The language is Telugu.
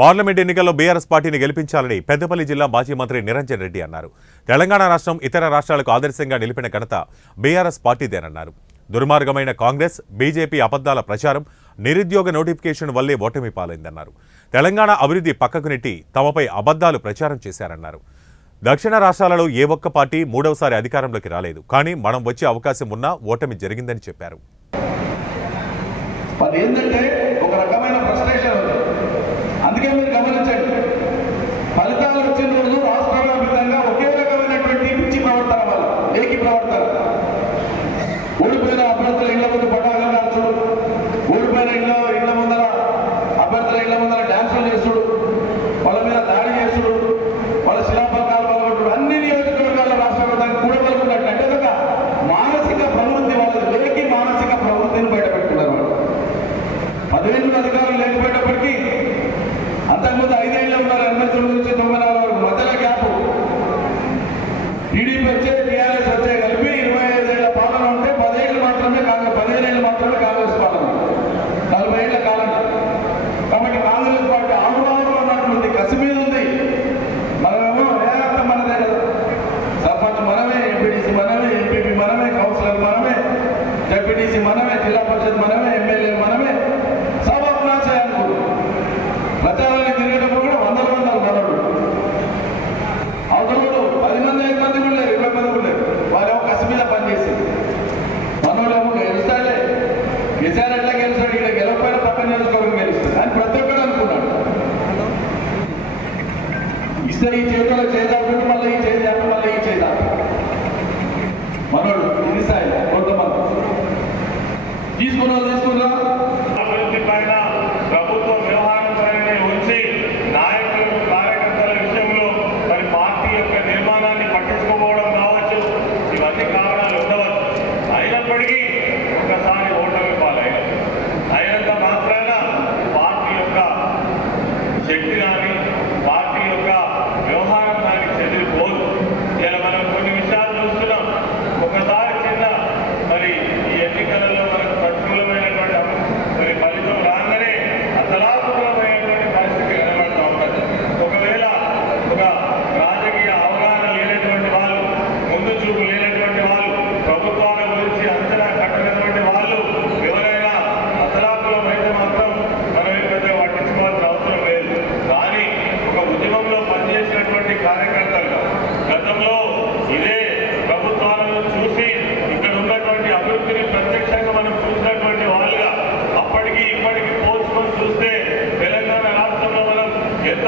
పార్లమెంట్ ఎన్నికల్లో బీఆర్ఎస్ పార్టీని గెలిపించాలని పెద్దపల్లి జిల్లా మాజీ మంత్రి నిరంజన్ రెడ్డి అన్నారు. తెలంగాణ రాష్ట్రం ఇతర రాష్ట్రాలకు ఆదర్శంగా నిలిపిన ఘనత బీఆర్ఎస్ పార్టీదేనన్నారు. దుర్మార్గమైన కాంగ్రెస్ బీజేపీ అబద్ధాల ప్రచారం నిరుద్యోగ నోటిఫికేషన్ వల్లే ఓటమి పాలైందన్నారు. తెలంగాణ అభివృద్ధి పక్కకు నెట్టి తమపై అబద్ధాలు ప్రచారం చేశారన్నారు. దక్షిణ రాష్ట్రాలలో ఏ ఒక్క పార్టీ మూడవసారి అధికారంలోకి రాలేదు, కానీ మనం వచ్చే అవకాశం ఉన్నా ఓటమి జరిగిందని చెప్పారు. అందుకే మీరు గమనించండి, ఫలితాలు వచ్చిన రోజు రాష్ట్ర వ్యాప్తంగా ఒకే రకమైనటువంటి పిచ్చి ప్రవర్తన వల్ల ఏకీ ప్రవర్తన. ఓడిపోయిన అభ్యర్థుల ఇళ్ల ముందు పటాకులు కాల్చుడు, ఓడిపోయిన ఇళ్ల ముందర అభ్యర్థుల ఇళ్ల ముందర డ్యాన్సులు చేసుడు, వాళ్ళ మీద దాడి చేసుడు, వాళ్ళ శిలాఫలకాలు పలగొట్టుడు, అన్ని నియోజకవర్గాల రాష్ట్ర వ్యాప్తంగా కూడా పలుకున్నట్టు ఒక మానసిక ప్రవృత్తి, వాళ్ళది లేకి మానసిక ప్రవృత్తిని బయటపెట్టుకున్నారు. వాళ్ళు 10 ఏళ్ళు అధికారులు లేకపోయేటప్పటికీ అంతకుముందు 5 ఏళ్ళు ఉన్నారు. 89 నుంచి 94 వరకు మధ్యలో గ్యాప్. టీడీపీ వచ్చే టీఆర్ఎస్ వచ్చే కలిపి 25 ఏళ్ల పాలన ఉంటే 10 ఏళ్ళు మాత్రమే కాంగ్రెస్, 15 ఏళ్ళు మాత్రమే కాంగ్రెస్ పాలన, 40 ఏళ్ల కాలం. కాబట్టి కాంగ్రెస్ పార్టీ ఆందోళనలో ఉన్నట్లుంది, కసి మీద ఉంది. మనమేమో ఏకంగా మనదే కదా, సర్పంచ్ మనమే, ఎంపీటీసీ మనమే, ఎంపీపీ మనమే, కౌన్సిలర్ మనమే, డెప్యూటీసీ మనమే, జిల్లా పరిషత్ మనమే, ఎమ్మెల్యేలు మనమే. సభ అనుకున్నాం. ప్రచారానికి తిరిగేటప్పుడు కూడా వందల మనోడు అవతలడు 10 మంది 5 మంది కూడా లేరు, 20 మంది కూడా లేరు. వాళ్ళేమో కసి మీద పనిచేసి మనోడేమో గెలుస్తాడే, గెలిచారు ఎట్లా గెలుస్తాడు, ఇక్కడ గెలవకపోయినా పక్కన నియోజకవర్గం గెలుస్తాడు అని ప్రతి ఒక్కడు అనుకున్నాడు. ఇస్తే ఈ చేతిలో చేదాకుంటే మళ్ళీ ఈ చేదాకు, మళ్ళీ ఈ చేదాకు మనోడు ఇస్తాయి. కొంతమంది తీసుకున్నా అభివృద్ధి పైన ప్రభుత్వం వ్యవహారం పైన ఉంచి నాయకులు కార్యకర్తల విషయంలో మరి పార్టీ యొక్క నిర్మాణాన్ని పట్టించుకోవడం కావచ్చు, ఇవన్నీ కారణాలు ఉండవచ్చు. అయినప్పటికీ ఒకసారి ఓటమి అయినంత మాత్రాన పార్టీ యొక్క శక్తి కానీ పార్టీ యొక్క వ్యవహారం దానికి చెదిరిపోదు. ఇలా మనం కొన్ని విషయాలు చూస్తున్నాం. ఒకసారి చిన్న మరి ఈ ఎన్నికలలో మనకు ప్రతికూలమైనటువంటి మరి ఫలితం రాగానే అతలాకుతలమైనటువంటి పరిస్థితి కనబడుతూ ఉంటుంది. ఒకవేళ ఒక రాజకీయ అవగాహన లేనటువంటి వాళ్ళు, ముందు చూపు లేనటువంటి వాళ్ళు, ప్రభుత్వాల గురించి అంచనా కట్టనటువంటి వాళ్ళు ఎవరైనా అతలాకులమైతే మాత్రం మనం పెద్దగా పట్టించుకోవాల్సిన అవసరం లేదు. కానీ ఒక ఉద్యమంలో పనిచేసినటువంటి కార్యకర్తలు గతంలో ఇదే ప్రభుత్వాలను చూసి ఇక్కడ ఉన్నటువంటి అభివృద్ధిని ప్రత్యక్షంగా మనం చూసినటువంటి వాళ్ళుగా అప్పటికి ఇప్పటికి పోల్చుకొని చూస్తే తెలంగాణ రాష్ట్రంలో మనం ఎంత